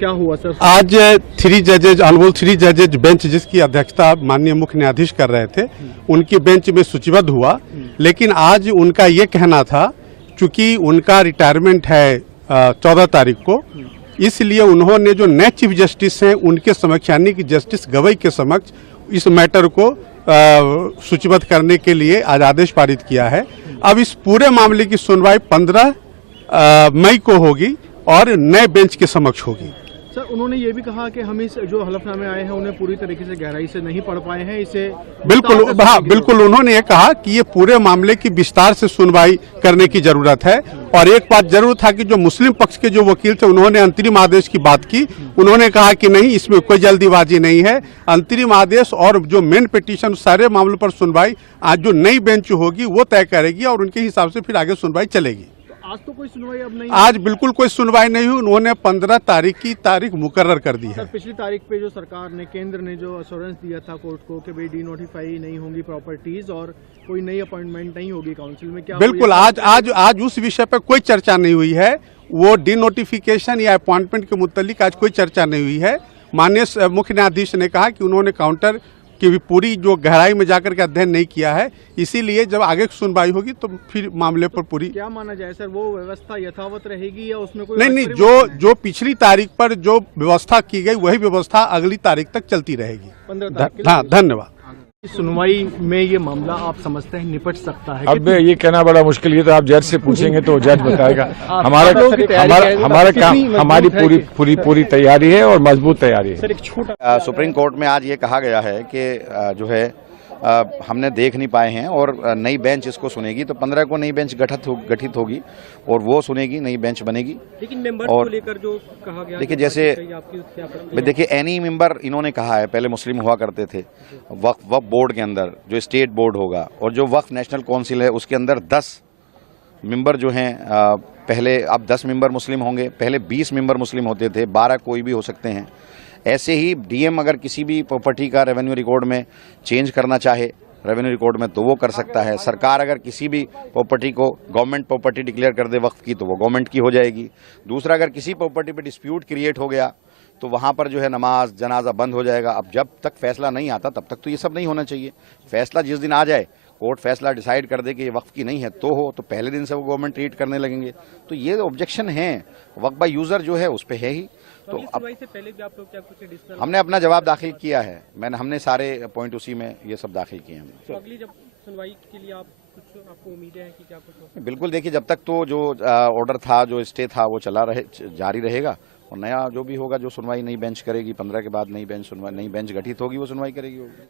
क्या हुआ सर? आज 3 जजेज ऑनरेबल 3 जजेज बेंच जिसकी अध्यक्षता माननीय मुख्य न्यायाधीश कर रहे थे, उनकी बेंच में सूचीबद्ध हुआ। लेकिन आज उनका ये कहना था, चूंकि उनका रिटायरमेंट है 14 तारीख को, इसलिए उन्होंने जो नए चीफ जस्टिस हैं उनके समक्ष यानी कि जस्टिस गवई के समक्ष इस मैटर को सूचीबद्ध करने के लिए आज आदेश पारित किया है। अब इस पूरे मामले की सुनवाई 15 मई को होगी और नए बेंच के समक्ष होगी। सर, उन्होंने ये भी कहा कि हम इस जो हलफनामे आए हैं उन्हें पूरी तरीके से गहराई से नहीं पढ़ पाए हैं, इसे बिल्कुल हाँ बिल्कुल उन्होंने ये कहा कि ये पूरे मामले की विस्तार से सुनवाई करने की जरूरत है। और एक बात जरूर था कि जो मुस्लिम पक्ष के जो वकील थे उन्होंने अंतरिम आदेश की बात की। उन्होंने कहा कि नहीं, इसमें कोई जल्दीबाजी नहीं है, अंतरिम आदेश और जो मेन पिटीशन सारे मामलों पर सुनवाई आज जो नई बेंच होगी वो तय करेगी और उनके हिसाब से फिर आगे सुनवाई चलेगी। आज तो कोई सुनवाई अब नहीं? आज बिल्कुल कोई सुनवाई नहीं हुई। उन्होंने 15 तारीख की तारीख मुकर्रर कर दी है। सर, पिछली तारीख पे जो सरकार ने, केंद्र ने जो अश्योरेंस दिया था कोर्ट को कि भाई डी नोटिफाई नहीं होंगी प्रॉपर्टीज और कोई नई अपॉइंटमेंट नहीं होगी काउंसिल में, क्या बिल्कुल आज उस विषय पर कोई चर्चा नहीं हुई है। वो डी नोटिफिकेशन या अपॉइंटमेंट के मुतालिक आज कोई चर्चा नहीं हुई है। माननीय मुख्य न्यायाधीश ने कहा कि उन्होंने काउंटर की भी पूरी जो गहराई में जाकर के अध्ययन नहीं किया है, इसीलिए जब आगे सुनवाई होगी तो फिर मामले पर पूरी क्या माना जाए सर, वो व्यवस्था यथावत रहेगी या उसमें कोई नहीं, जो पिछली तारीख पर जो व्यवस्था की गई वही व्यवस्था अगली तारीख तक चलती रहेगी। 15 तारीख। हाँ, धन्यवाद। इस सुनवाई में ये मामला आप समझते हैं निपट सकता है? अब ये कहना बड़ा मुश्किल, ये तो आप जज से पूछेंगे तो जज बताएगा। हमारी पूरी तैयारी है और मजबूत तैयारी है। सर, एक छोटा सुप्रीम कोर्ट में आज ये कहा गया है कि जो है हमने देख नहीं पाए हैं और नई बेंच इसको सुनेगी, तो 15 को नई बेंच गठित होगी और वो सुनेगी, नई बेंच बनेगी। लेकिन मेंबर और को लेकर जो कहा गया, देखिए जैसे देखिए एनी मेंबर इन्होंने कहा है, पहले मुस्लिम हुआ करते थे वक्फ बोर्ड के अंदर, जो स्टेट बोर्ड होगा और जो वक्फ नेशनल काउंसिल है उसके अंदर 10 मेंबर जो हैं, पहले अब 10 मेंबर मुस्लिम होंगे, पहले 20 मेंबर मुस्लिम होते थे, 12 कोई भी हो सकते हैं। ऐसे ही डीएम अगर किसी भी प्रॉपर्टी का रेवेन्यू रिकॉर्ड में चेंज करना चाहे रेवेन्यू रिकॉर्ड में तो वो कर सकता है। सरकार अगर किसी भी प्रॉपर्टी को गवर्नमेंट प्रॉपर्टी डिक्लेयर कर दे वक्फ की तो वो गवर्नमेंट की हो जाएगी। दूसरा, अगर किसी प्रॉपर्टी पे डिस्प्यूट क्रिएट हो गया तो वहाँ पर जो है नमाज जनाजा बंद हो जाएगा। अब जब तक फैसला नहीं आता तब तक तो ये सब नहीं होना चाहिए। फैसला जिस दिन आ जाए, कोर्ट फैसला डिसाइड कर दे कि ये वक्फ की नहीं है तो पहले दिन से वो गवर्नमेंट ट्रीट करने लगेंगे। तो ये ऑब्जेक्शन है वक्फ बाय यूजर जो है उस पर है ही। तो अब से पहले भी आप लोग क्या कुछ डिस्कस? हमने अपना जवाब दाखिल किया है, हमने सारे पॉइंट उसी में ये सब दाखिल किए हैं। तो अगली जब सुनवाई के लिए आप कुछ आपको उम्मीदें हैं कि क्या कुछ हो? बिल्कुल, देखिए जब तक तो जो ऑर्डर था, जो स्टे था वो जारी रहेगा और नया जो भी होगा, जो सुनवाई नई बेंच करेगी, 15 के बाद नई बेंच गठित होगी, वो सुनवाई करेगी।